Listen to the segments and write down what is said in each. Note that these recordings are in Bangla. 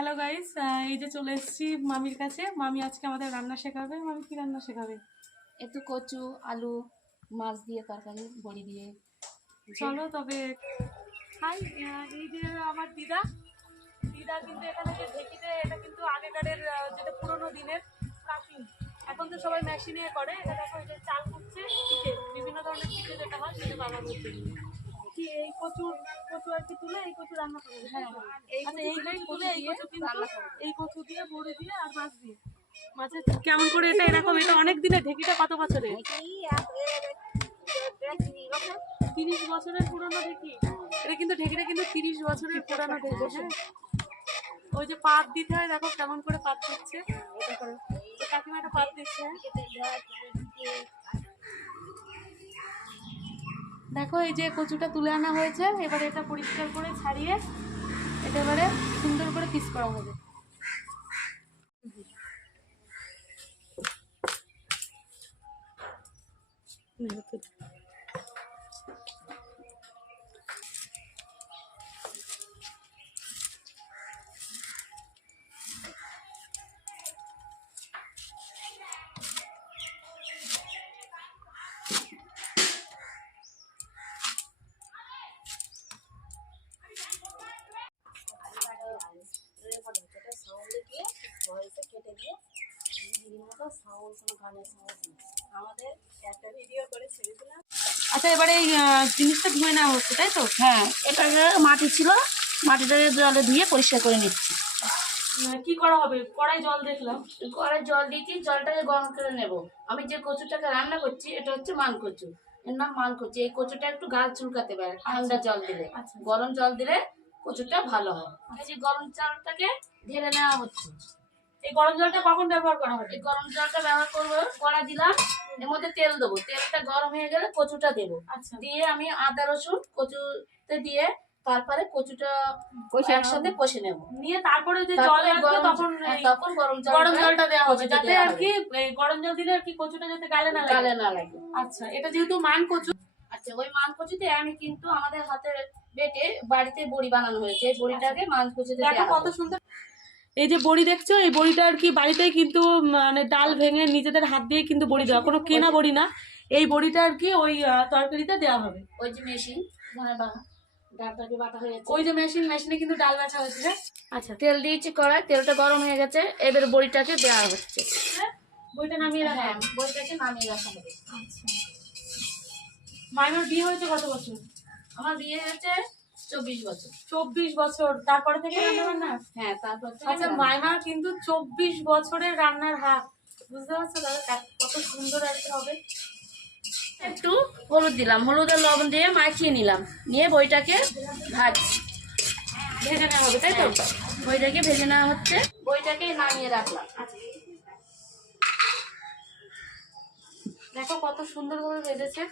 হ্যালো গাইস, এই যে চলে এসেছি মামির কাছে। মামি আজকে আমাদের রান্না শেখাবে। মামি কি রান্না শেখাবে? একটু কচু আলু মাছ দিয়ে তরকারি বড়ি দিয়ে। চলো তবে। হাই, এই যে আমার দিদা। দিদা কিন্তু এখানে যে ঢেকিতে, এটা কিন্তু আগেকারের যেটা পুরোনো দিনের প্রাচীন। এখন তো সবাই মেশিনে করে। এটা দেখো, এই যে চাল কুটছে পিঠে, বিভিন্ন ধরনের পিঠে যেটা হয় সেটা বানানো হচ্ছে। কি এই কচুর কচু আর কি তুলে এই কচু রান্না করবে? হ্যাঁ, আচ্ছা এই কচু তুলে এই কচু কিন্তু এই কচু দিয়ে বড়ি দিয়ে আর মাছ দিয়ে। মাছের কেমন করে এটা এরকম? এটা অনেক দিনের ঢেকিটা কত বছরের? 30 বছরের পুরনো ঢেকি। এটা কিন্তু ঢেকিটা কিন্তু 30 বছরের পুরানো ঢেকি। হ্যাঁ, ওই যে পাত দিতে হয়, দেখো কেমন করে পাত দিচ্ছে। কাকিমা একটা পাত দিচ্ছে। দেখো এই যে কচুটা তুলে আনা হয়েছে, এবারে এটা পরিষ্কার করে ছাড়িয়ে এটা এবারে সুন্দর করে পিস করা হবে। আচ্ছা, এবারে এই জিনিসটা ধুয়ে নেওয়া হচ্ছে, তাই তো? হ্যাঁ, এটাকে মাটি ছিল, মাটিটাকে জলে ধুয়ে পরিষ্কার করে নিচ্ছি। কি করা হবে? কড়াই জল দেখলাম। কড়াই জল দিয়েছি, জলটাকে গরম করে নেব। আমি যে কচুটাকে রান্না করছি এটা হচ্ছে মান কচু, এর নাম মান কচু। এই কচুটা একটু গাল চুলকাতে পারে ঠান্ডা জল দিলে। গরম জল দিলে কচুটা ভালো হয়। এই যে গরম জলটাকে ঢেলে নেওয়া হচ্ছে। এই গরম জলটা কখন ব্যবহার করা হবে? এই গরম জলটা ব্যবহার করবো, কড়া দিলাম, এর মধ্যে তেল দেবো। তেলটা গরম হয়ে গেলে কচুটা দেবো। আচ্ছা, দিয়ে আমি আদা রসুন কচুতে দিয়ে তারপরে কচুটা একসাথে কষে নেব। নিয়ে তারপরে যে জল লাগবে তখন তখন গরম জলটা দেওয়া হবে, যাতে আর কি গরম জল দিলে আর কি কচুটা যাতে গালে না লাগে। আচ্ছা, এটা যেহেতু মান কচু। আচ্ছা, ওই মান কচুতে আমি কিন্তু আমাদের হাতে বেটে বাড়িতে বড়ি বানানো হয়েছে। এই বড়িটাকে মান কচুতে দেখো কত সুন্দর। এই যে বড়ি দেখছো, এই বড়িটা আর কি বাড়িতেই কিন্তু মানে ডাল ভেঙে নিজেদের হাত দিয়ে কিন্তু বড়ি দেওয়া, কোনো কেনা বড়ি না। এই বড়িটা আর কি ওই তরকারিতে দেওয়া হবে। ওই যে মেশিন ডালটাকে বাটা হয়ে গেছে, ওই যে মেশিনে কিন্তু ডাল বাছা হয়েছে। আচ্ছা, তেল দিয়েছি কড়াই, তেলটা গরম হয়ে গেছে, এবার বড়িটাকে দেওয়া হচ্ছে। বড়িটা নামিয়ে রাখা। হ্যাঁ, বড়িটাকে নামিয়ে রাখা হবে। আচ্ছা, মাইমার বিয়ে হয়েছে কত বছর? আমার বিয়ে হয়েছে 24 বছর। 24 বছর, তারপরে থেকে রান্না বান্না? হ্যাঁ, তারপর আচ্ছা, মাইমার কিন্তু 24 বছরের রান্নার হাত, বুঝতে পারছো দাদা কত সুন্দর আর কি হবে। একটু হলুদ দিলাম, হলুদ আর লবণ দিয়ে মাখিয়ে নিলাম, নিয়ে বইটাকে ভেজে নেওয়া হবে, তাই তো? বইটাকে ভেজে নেওয়া হচ্ছে, বইটাকে নামিয়ে রাখলাম। দেখো কত সুন্দর ভাবে ভেজেছে।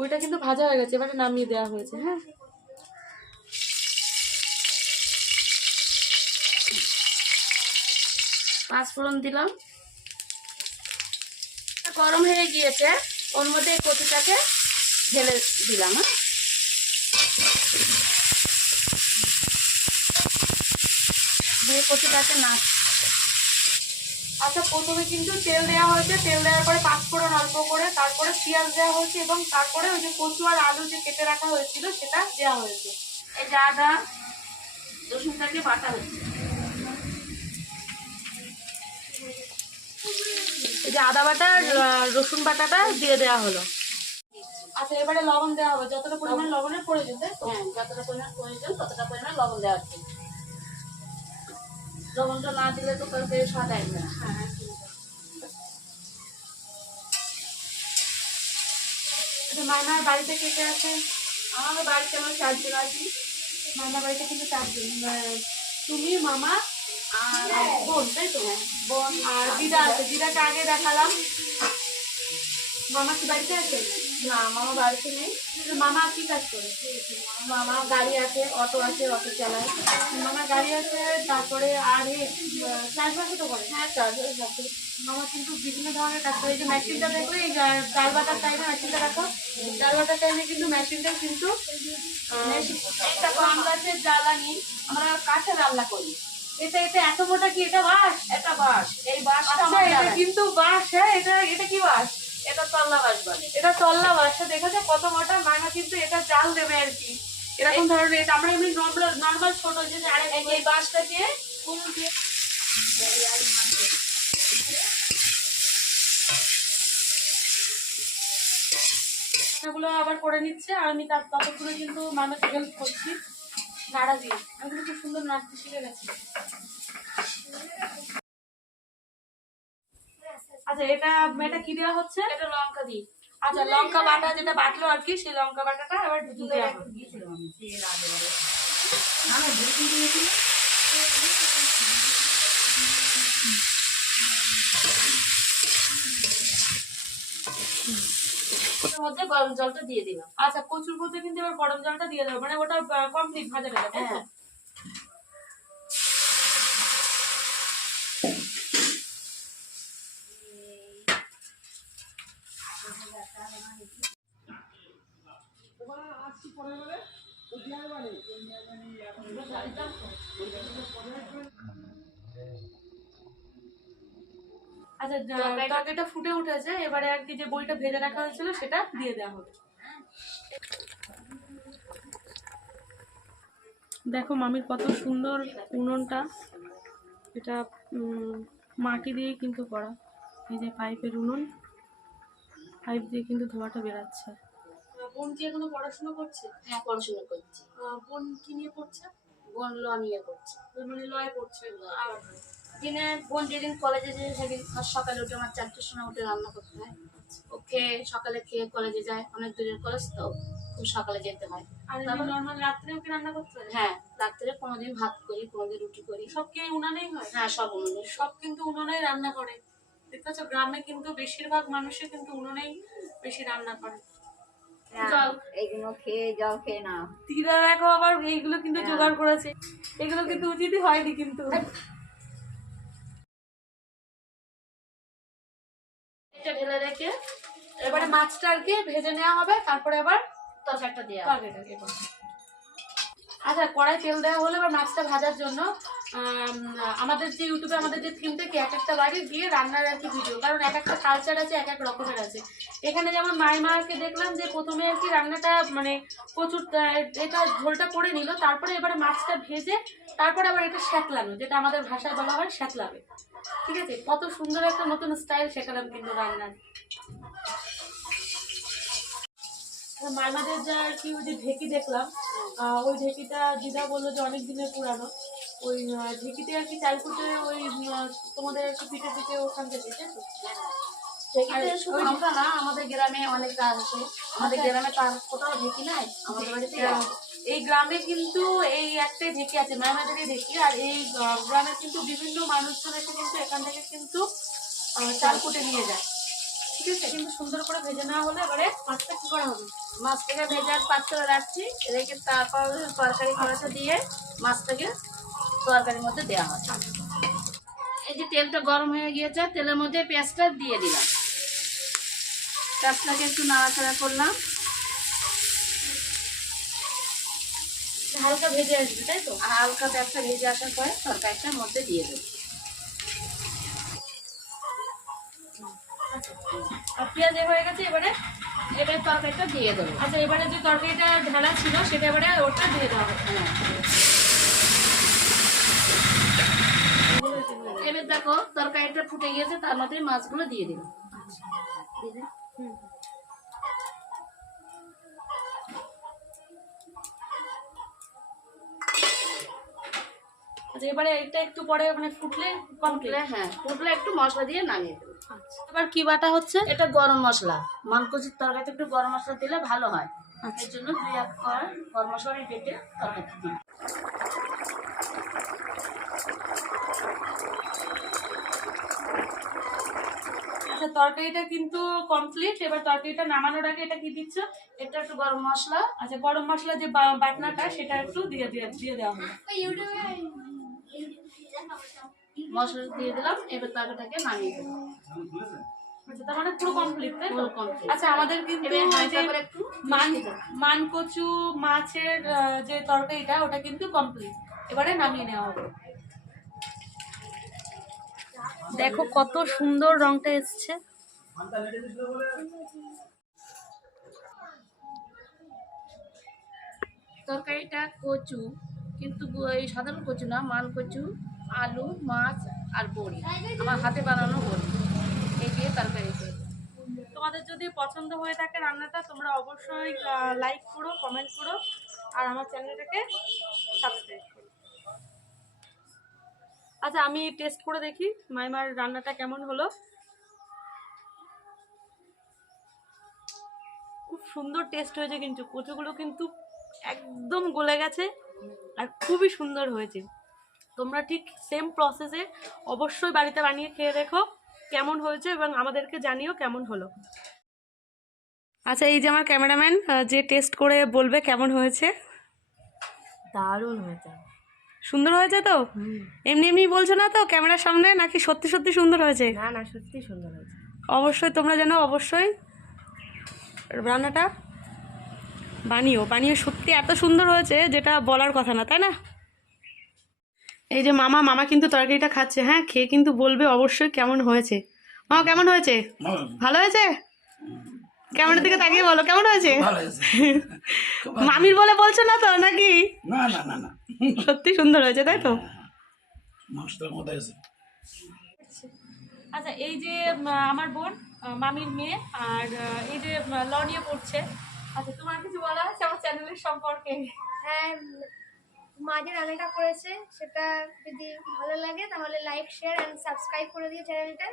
ওইটা কিন্তু ভাজা হয়ে গেছে, এবারে নামিয়ে দেওয়া হয়েছে। হ্যাঁ, পাঁচফোড়ন দিলাম, গরম হয়ে গিয়েছে, ওর মধ্যে কচুটাকে ঢেলে দিলাম। দিয়ে কচুটাকে আচ্ছা, প্রথমে কিন্তু তেল দেওয়া হয়েছে, তেল দেওয়ার পরে পাঁচফোড়ন অল্প করে, তারপরে পেঁয়াজ দেওয়া হয়েছে এবং তারপরে ওই যে কচু আর আলু যে কেটে রাখা হয়েছিল সেটা দেওয়া হয়েছে। এই যে আদা রসুনটাকে বাটা হচ্ছে, এই যে আদা বাটা রসুন বাটাটা দিয়ে দেওয়া হলো। আচ্ছা, এবারে লবণ দেওয়া হবে, যতটা পরিমাণ লবণের প্রয়োজন, তাই তো? হ্যাঁ, যতটা পরিমাণ প্রয়োজন ততটা পরিমাণ লবণ দেওয়া হচ্ছে। লবণটা না দিলে তো তরকারি স্বাদ আসবে না। হ্যাঁ, মাইমার বাড়িতে কে কে আছে? আমাদের বাড়িতে আমরা 4 জন আছি। মামার বাড়িতে কিন্তু 4 জন, তুমি, মামা আর বোন, তাই তো? বোন আর দিদা আছে। দিদাকে আগে দেখালাম। মামা কি বাড়িতে আছে? না, মামা বাড়িতে নেই। মামা কি কাজ করে? মামা গাড়ি আছে, অটো আছে, অটো চালায়। মামার গাড়ি আছে, তারপরে আর চাষবাসও তো করে। হ্যাঁ, চাষবাস আছে। মামা কিন্তু বিভিন্ন ধরনের কাজ করে। এই যে মেশিনটা দেখো, এই ডাল বাটার টাইমে মেশিনটা রাখো, ডাল বাটার টাইমে কিন্তু মেশিনটা কিন্তু একটা কম গাছের জ্বালানি আমরা কাঠে রান্না করি। এটা এটা এত মোটা কি? এটা বাঁশ? এটা বাঁশ, এই বাঁশটা আচ্ছা, আমার এটা জানা। কিন্তু বাঁশ। হ্যাঁ, এটা এটা কি বাঁশ? এটা তল্লা বাঁশ বলে। এটা তল্লা বাঁশটা দেখেছো কত মোটা? মামা কিন্তু এটা জাল দেবে আর কি, এরকম ধরনের। এটা আমরা এমনি নর্মাল ছোট যে আরেক এই বাঁশটাকে ফুল দিয়ে এগুলো আবার করে নিচ্ছে, আর আমি তার ততক্ষণে কিন্তু মামাকে হেল্প করছি নাড়া দিয়ে। আমি কিন্তু খুব সুন্দর নাড়তে শিখে গেছি। আচ্ছা, এটা এটা কি দেওয়া হচ্ছে? এটা লঙ্কা দিই। আচ্ছা, লঙ্কা বাটা যেটা বাটলো আর কি, সেই লঙ্কা বাটাটা এবার দেওয়া হবে। ওর মধ্যে গরম জলটা দিয়ে দিলাম। আচ্ছা, কচুর মধ্যে কিন্তু এবার গরম জলটা দিয়ে দেবো, মানে ওটা কমপ্লিট ভাজা হয়ে যাবে, তাই তো? হ্যাঁ। আচ্ছা, তরকারিটা ফুটে উঠেছে, এবারে আর কি যে বইটা ভেজে রাখা হয়েছিল সেটা দিয়ে দেওয়া হবে। দেখো মামির কত সুন্দর উনুনটা, এটা মাটি দিয়ে কিন্তু করা। এই যে পাইপের উনুন, পাইপ দিয়ে কিন্তু ধোঁয়াটা বেরাচ্ছে। বোন কি এখনো পড়াশোনা করছে? হ্যাঁ, পড়াশোনা করছি। বোন কি নিয়ে পড়ছে? বোন ল নিয়ে করছে। মানে লয়ে পড়ছে। আর দিনে বোন যেদিন কলেজে যায় সেদিন সকালে উঠে আমার 4টার সময় উঠে রান্না করতে হয়। ওকে সকালে খেয়ে কলেজে যায়, অনেক দূরের কলেজ তো, খুব সকালে যেতে হয়। আর নর্মাল রাত্রে ওকে রান্না করতে হয়? হ্যাঁ, রাত্রে কোনোদিন ভাত করি, কোনোদিন রুটি করি। সব কি উনানেই হয়? হ্যাঁ, সব উনুনে। সব কিন্তু উনুনেই রান্না করে। দেখতেছো, গ্রামে কিন্তু বেশিরভাগ মানুষই কিন্তু উনুনেই বেশি রান্না করে। জল এইগুলো খেয়ে জল খেয়ে নাও। দিদা দেখো আবার এইগুলো কিন্তু জোগাড় করেছে, এগুলো কিন্তু উচিতই হয়নি কিন্তু। এটা ঢেলে রেখে এবারে মাছটা আর কি ভেজে নেওয়া হবে, তারপরে আবার তরকারিটা দেওয়া। তরকারিটা দেবো। আচ্ছা, কড়াই তেল দেওয়া হলো এবার মাছটা ভাজার জন্য। আমাদের যে ইউটিউবে আমাদের যে থিমটা কি এক একটা বাড়ি গিয়ে রান্নার আর কি ভিডিও, কারণ এক একটা কালচার আছে, এক এক রকমের আছে। এখানে যেমন মাইমাকে দেখলাম যে প্রথমে আর কি রান্নাটা মানে প্রচুর এটা ঝোলটা করে নিল, তারপরে এবারে মাছটা ভেজে তারপরে আবার এটা শ্যাকলানো, যেটা আমাদের ভাষায় বলা হয় শ্যাকলাবে। ঠিক আছে, কত সুন্দর একটা নতুন স্টাইল শেখালাম কিন্তু রান্নার। মাইমাদের যা আর কি ওই যে ঢেকি দেখলাম, ওই ঢেকিটা দিদা বললো যে অনেক দিনের পুরানো। ওই ঢেকিতে আর কি চাল কুটে ওই তোমাদের আর কি পিঠে পিঠে ওখান থেকে, তাই তো? ঢেকিতে শুধু আমরা না, আমাদের গ্রামে অনেক কাজ আছে। আমাদের গ্রামে তার কোথাও ঢেকি নাই, আমাদের বাড়িতে এই গ্রামে কিন্তু এই একটাই ঢেকি আছে, মাইমাদেরই ঢেকি। আর এই গ্রামের কিন্তু বিভিন্ন মানুষজন এসে কিন্তু এখান থেকে কিন্তু চাল কুটে নিয়ে যায়। ঠিক আছে, কিন্তু সুন্দর করে ভেজে নেওয়া হলে এবারে মাছটা কি করা হবে? মাছটাকে ভেজার পাত্রে রাখছি, রেখে তারপর তরকারি কড়াটা দিয়ে মাছটাকে তরকারির মধ্যে দেওয়া হয়। এই যে তেলটা গরম হয়ে গিয়েছে, তেলের মধ্যে পেঁয়াজটা দিয়ে দিলাম। পেঁয়াজটাকে একটু নাড়াচাড়া করলাম, হালকা ভেজে আসবে, তাই তো? আর হালকা পেঁয়াজটা ভেজে আসার পরে তরকারিটার মধ্যে দিয়ে দেবো। আর পেঁয়াজ হয়ে গেছে, এবারে এবার তরকারিটা দিয়ে দেবো। আচ্ছা, এবারে যে তরকারিটা ঢালা ছিল সেটা এবারে ওটা দিয়ে দেওয়া হবে। হ্যাঁ, এবার দেখো তরকারিটা ফুটে গিয়েছে, তার মধ্যে মাছগুলো দিয়ে দিলাম। দিয়ে দিন। আচ্ছা, এবারে এটা একটু পরে মানে ফুটলে কমপ্লিট। হ্যাঁ, ফুটলে একটু মশলা দিয়ে নামিয়ে দেবো। এবার কি বাটা হচ্ছে? এটা গরম মশলা, মানকচুর তরকারিতে একটু গরম মশলা দিলে ভালো হয়। এর জন্য 2-1 কোয়া গরম মশলা বেটে তরকারিতে দিই। আচ্ছা, তরকারিটা কিন্তু কমপ্লিট। এবার তরকারিটা নামানোর আগে এটা কি দিচ্ছ? এটা একটু গরম মশলা। আচ্ছা, গরম মশলা যে বাটনাটা সেটা একটু দিয়ে দেওয়া হবে। মশলা দিয়ে দিলাম, এবার তরকারিটাকে নামিয়ে দেবো। আচ্ছা, তার মানে পুরো কমপ্লিট, তাই তো? পুরো complete। আচ্ছা, আমাদের কিন্তু এবার ওই যে হালকা করে একটু মানকচু মাছের যে তরকারিটা ওটা কিন্তু কমপ্লিট। এবারে নামিয়ে নেওয়া হবে। দেখো কত সুন্দর রংটা এসছে। তরকারিটা কচু, কিন্তু এই সাধারণ কচু না, মান কচু, আলু, মাছ আর বড়ি, আমার হাতে বানানো বড়ি, এই দিয়ে তরকারি করি। তোমাদের যদি পছন্দ হয়ে থাকে রান্নাটা, তোমরা অবশ্যই লাইক করো, কমেন্ট করো, আর আমার চ্যানেলটাকে সাবস্ক্রাইব করো। আচ্ছা, আমি টেস্ট করে দেখি মাইমার রান্নাটা কেমন হলো। খুব সুন্দর টেস্ট হয়েছে, কিন্তু কচুগুলো কিন্তু একদম গলে গেছে আর খুবই সুন্দর হয়েছে। তোমরা ঠিক সেম প্রসেসে অবশ্যই বাড়িতে বানিয়ে খেয়ে দেখো কেমন হয়েছে এবং আমাদেরকে জানিও কেমন হলো। আচ্ছা, এই যে আমার ক্যামেরাম্যান যে টেস্ট করে বলবে কেমন হয়েছে। দারুণ হয়েছে। সুন্দর হয়েছে তো? এমনি এমনি বলছো না তো ক্যামেরার সামনে, নাকি সত্যি সত্যি সুন্দর হয়েছে? না না, সত্যি সুন্দর হয়েছে। অবশ্যই তোমরা যেন অবশ্যই রান্নাটা বানিয়ে সত্যি এত সুন্দর হয়েছে যেটা বলার কথা না, তাই না? এই যে মামা কিন্তু তরকারিটা খাচ্ছে, হ্যাঁ, খেয়ে কিন্তু বলবে অবশ্যই কেমন হয়েছে। মামা কেমন হয়েছে? ভালো হয়েছে? ক্যামেরার দিকে তাকিয়ে বলো কেমন হয়েছে। মামির বলে বলছো না তো নাকি? না না না না, সত্যি সুন্দর হয়েছে, তাই তো? মাংসটার মধ্যে আছে। আচ্ছা, এই যে আমার বোন, মামির মেয়ে, আর এই যে ল নিয়ে পড়ছে। আচ্ছা, তোমার কিছু বলা আছে আমার চ্যানেলের সম্পর্কে? হ্যাঁ, মা যে রান্নাটা করেছে সেটা যদি ভালো লাগে তাহলে লাইক, শেয়ার অ্যান্ড সাবস্ক্রাইব করে দিও চ্যানেলটা।